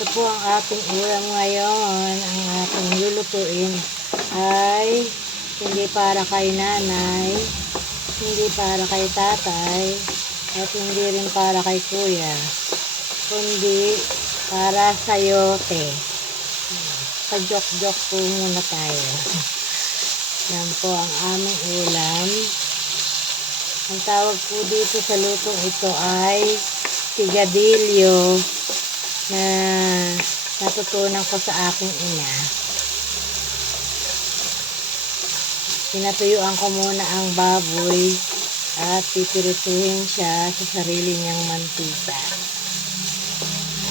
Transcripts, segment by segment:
Ito po ang ating ulam ngayon. Ang ating lulutuin ay hindi para kay nanay, hindi para kay tatay, at hindi rin para kay kuya, kundi para sa yote. Pa-joke-joke po muna tayo. Yan po ang aming ulam. Ang tawag po dito sa lutong ito ay pigadilyo na natutunan ko sa aking ina. Pinatuyuan ko muna ang baboy at pipirituhin siya sa sarili niyang mantika.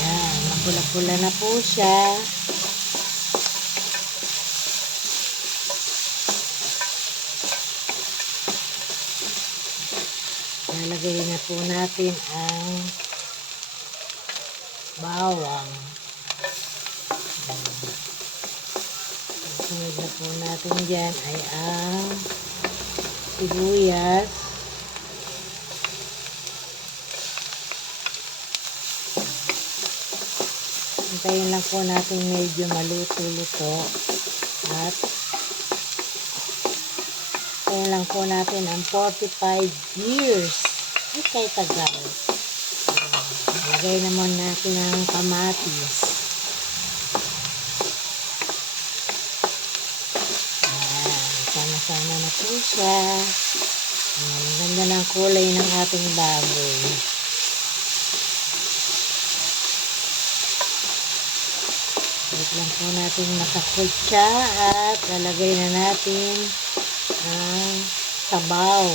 Ayan, mapula-pula na po siya. Lalagay na po natin ang bawang. Sunod na po natin dyan ay ang sibuyas. Hintayin lang po natin medyo maluto-luto at hintayin lang po natin ang 45 years. Ay, kay tagal. Lagay naman natin ang kamatis. Sama-sama na po siya. Ang ganda ng kulay ng ating baboy. Wait lang po natin makakot siya at lalagay na natin ang sabaw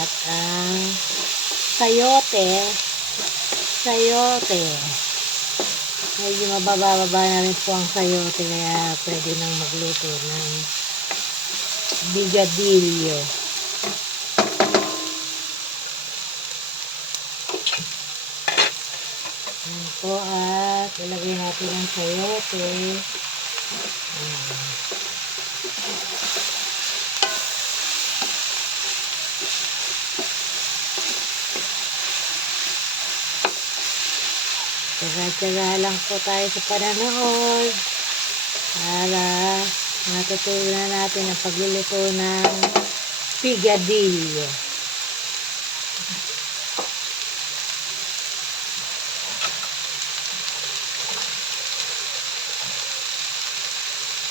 at ang sayote. Medyo mababa-baba na rin po ang sayote kaya pwede nang magluto ng bigadilyo. Yan po at ilagay natin ang sayote. Tsaga-tsaga lang po tayo sa pananood para matutunan natin ang pagluluto ng pigadilyo.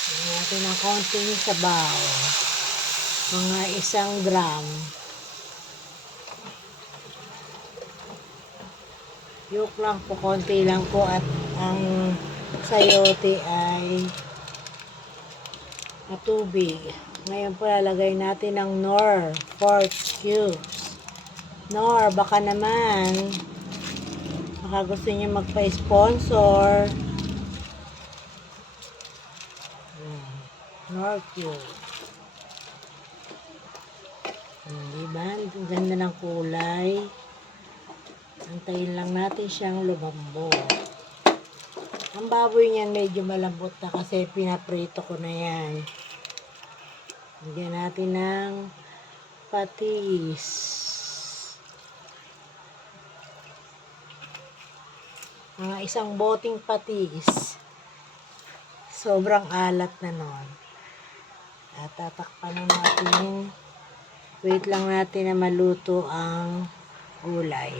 Lagyan natin ng konting sabaw. Mga 1 gram. Yuk lang po, konti lang po at ang sayote ay matubig. Ngayon po lalagay natin ang Knorr 4 cubes. Knorr, baka naman baka gusto niyo magpa-sponsor. Knorr cube. Diba? Ang ganda ng kulay. Antayin lang natin siyang lumambot. Ang baboy niyan medyo malambot na kasi pinaprito ko na yan. Lagyan natin ng patis. Mga 1 boting patis. Sobrang alat na nun. At tatakpan na natin. Wait lang natin na maluto ang gulay.